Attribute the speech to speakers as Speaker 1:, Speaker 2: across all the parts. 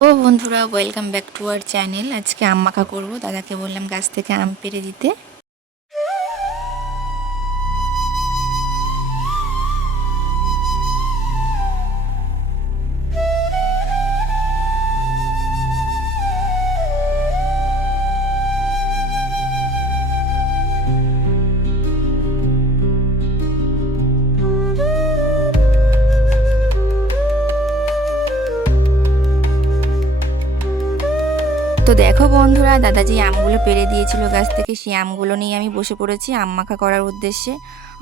Speaker 1: ও বন্ধুরা welcome back to our channel আজকে আম মাখা করব। দাদাকে বললাম গাছ থেকে আম পেরে দিতে। তো দেখো বন্ধুরা দাদা যে আমগুলো পেরে দিয়েছিল গাছ থেকে। সেই আমগুলো নিয়ে আমি বসে পড়েছি আম মাখা করার উদ্দেশ্যে।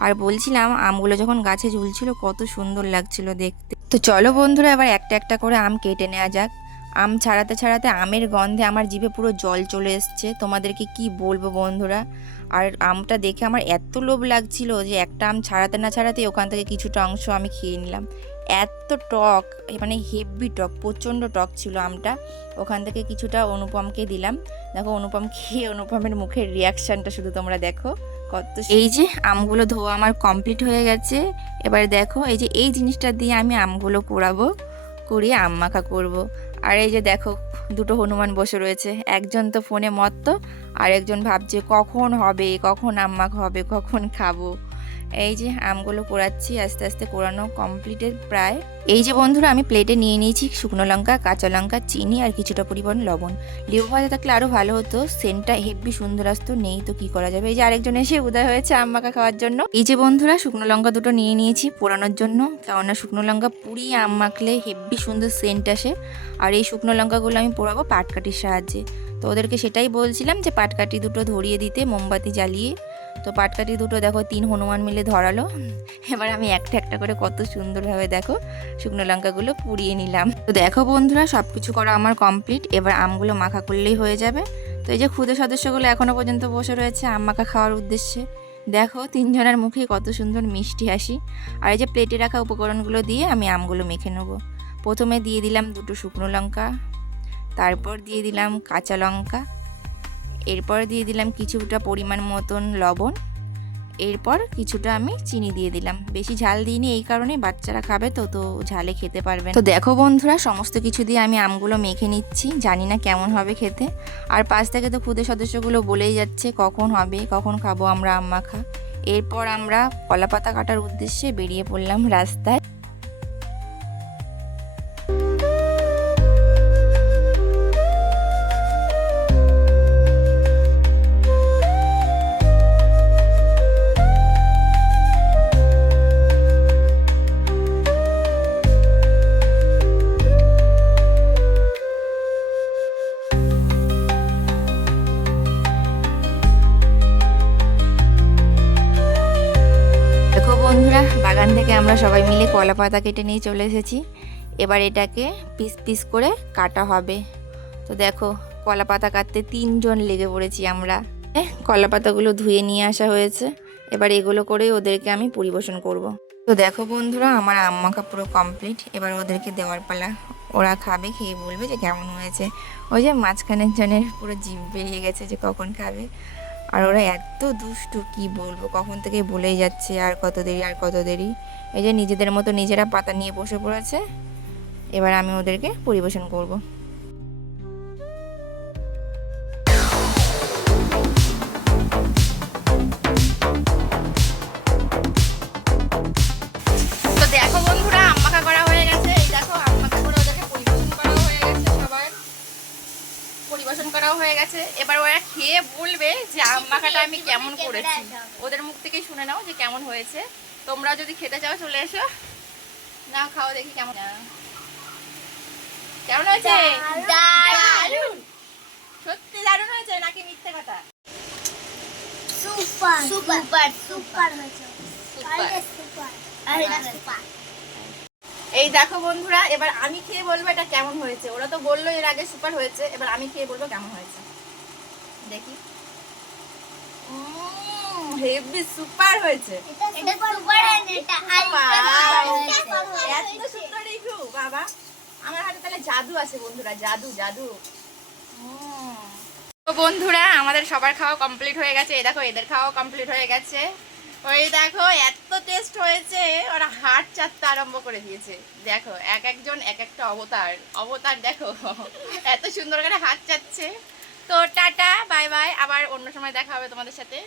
Speaker 1: আর বলছিলাম, আমগুলো যখন গাছে ঝুলছিল কত সুন্দর লাগছিল দেখতে। তো চলো বন্ধুরা, এবার একটা একটা করে আম কেটে নেওয়া যাক। আম ছাড়াতে ছাড়াতে আমের গন্ধে আমার জিভে পুরো জল চলে এসছে। তোমাদেরকে কি বলব বন্ধুরা? আর আমটা দেখে আমার এত লোভ লাগছিল যে একটা আম ছাড়াতে না ছাড়াতে ওখান থেকে কিছুটা অংশ আমি খেয়ে নিলাম। এত টক মানে হেভি টক, প্রচণ্ড টক ছিল আমটা। ওখান থেকে কিছুটা অনুপমকে দিলাম। দেখো, অনুপম খেয়ে অনুপমের মুখের রিয়াকশানটা শুধু তোমরা দেখো। কত এই যে আমগুলো ধোয়া আমার কমপ্লিট হয়ে গেছে। এবার দেখো, এই যে এই জিনিসটা দিয়ে আমি আমগুলো কুড়াবো, কুড়িয়ে আম মাখা করব। আর এই যে দেখো, দুটো হনুমান বসে রয়েছে। একজন তো ফোনে মত্ত আর একজন ভাবছে কখন হবে, কখন আম মাখা হবে, কখন খাব। এই যে আমগুলো কোড়াচ্ছি আস্তে আস্তে কোড়ানো কমপ্লিটেড প্রায়। এই যে বন্ধুরা, আমি প্লেটে নিয়ে নিয়েছি শুকনো লঙ্কা, কাঁচা লঙ্কা, চিনি আর কিছুটা পরিমাণ লবণ। লেবু ভাজা থাকলে আরও ভালো হতো সেন্টটা হেভি সুন্দর আসতো নেই তো কি করা যাবে? এই যে আরেকজন এসে উদয় হয়েছে আম মাখা খাওয়ার জন্য। এই যে বন্ধুরা, শুকনো লঙ্কা দুটো নিয়ে নিয়েছি পোড়ানোর জন্য। কেননা শুকনো লঙ্কা পুড়িয়ে আম মাখলে হেভি সুন্দর সেন্ট আসে। আর এই শুকনো লঙ্কাগুলো আমি পোড়াবো পাটকাঠির সাহায্যে। তো ওদেরকে সেটাই বলছিলাম যে পাটকাঠি দুটো ধরিয়ে দিতে, মোমবাতি জ্বালিয়ে। তো পাটকাঠি দুটো দেখো, তিন হনুমান মিলে ধরালো। এবার আমি একটা একটা করে কত সুন্দরভাবে দেখো, শুকনো লঙ্কাগুলো পুড়িয়ে নিলাম। তো দেখো বন্ধুরা সব কিছু করা আমার কমপ্লিট। এবার আমগুলো মাখা করলেই হয়ে যাবে। তো এই যে ক্ষুদে সদস্যগুলো এখনও পর্যন্ত বসে রয়েছে আম মাখা খাওয়ার উদ্দেশ্যে। দেখো তিনজনের মুখে কত সুন্দর মিষ্টি হাসি। আর এই যে প্লেটে রাখা উপকরণগুলো দিয়ে আমি আমগুলো মেখে নেব। প্রথমে দিয়ে দিলাম দুটো শুকনো লঙ্কা, তারপর দিয়ে দিলাম কাঁচা লঙ্কা এরপর দিয়ে দিলাম কিছুটা পরিমাণ মতন লবণ। এরপর কিছুটা আমি চিনি দিয়ে দিলাম। বেশি ঝাল দিইনি, এই কারণে বাচ্চারা খাবে তো তো ঝালে খেতে পারবে তো দেখো বন্ধুরা, সমস্ত কিছু দিয়ে আমি আমগুলো মেখে নিচ্ছি। জানি না কেমন হবে খেতে। আর পাশ থেকে তো খুদে সদস্যগুলো বলেই যাচ্ছে, কখন হবে, কখন খাব আমরা আম মাখা এরপর আমরা কলাপাতা কাটার উদ্দেশ্যে বেরিয়ে পড়লাম রাস্তায়। বাগান থেকে আমরা সবাই মিলে কলা পাতা কেটে নিয়ে চলে এসেছি। এবার এটাকে পিস পিস করে কাটা হবে। তো দেখো কলা পাতা কাটতে তিনজন লেগে পড়েছি আমরা। কলা পাতাগুলো ধুয়ে নিয়ে আসা হয়েছে। এবার এগুলো করে ওদেরকে আমি পরিবেশন করব। তো দেখো বন্ধুরা, আমার আম্মাকা পুরো কমপ্লিট এবার ওদেরকে দেওয়ার পালা। ওরা খাবে, খেয়ে বলবে যে কেমন হয়েছে। ওই যে মাঝখানের জনের পুরো জিভ বেরিয়ে গেছে যে কখন খাবে। আর ওরা এত দুষ্টু, কি বলব? কখন থেকে বলেই যাচ্ছে আর কত দেরি আর কত দেরি। এই যে নিজেদের মতো নিজেরা পাতা নিয়ে বসে পড়েছে, এবার আমি ওদেরকে পরিবেশন করব। পরিবেশন করাও হয়ে গেছে। এবার ওরা খেয়ে বলবে যে আম মাখাটা আমি কেমন করেছি। ওদের মুখ থেকেই শুনে নাও যে কেমন হয়েছে। তোমরা যদি খেতে চাও চলে এসো। না খাও দেখি কেমন। কেমন হয়েছে? দারুণ। সত্যি দারুণ হয়েছে নাকি মিথ্যে কথা?
Speaker 2: সুপার। Super super. হয়েছে সুপার। আরে সুপার।
Speaker 1: এই দেখো বন্ধুরা এবার আমি খেয়ে বলব এটা কেমন হয়েছে। ওরা তো বলল এর আগে সুপার হয়েছে এবার আমি খেয়ে বলব কেমন হয়েছে। দেখি। হেভি সুপার হয়েছে! এত সুন্দর রিভিউ বাবা। আমার হাতে তাহলে জাদু আছে বন্ধুরা জাদু জাদু। তো বন্ধুরা আমাদের সবার খাওয়া কমপ্লিট হয়ে গেছে। এই দেখো এদের খাওয়া কমপ্লিট হয়ে গেছে।
Speaker 3: ওই দেখো, এত টেস্ট হয়েছে, ওরা হাট চাটতে আরম্ভ করে দিয়েছে। দেখো, এক একজন, এক একটা অবতার। অবতার দেখো, এত সুন্দর করে হাত চাচ্ছে তো টাটা, বাই বাই, আবার অন্য সময় দেখা হবে তোমাদের সাথে।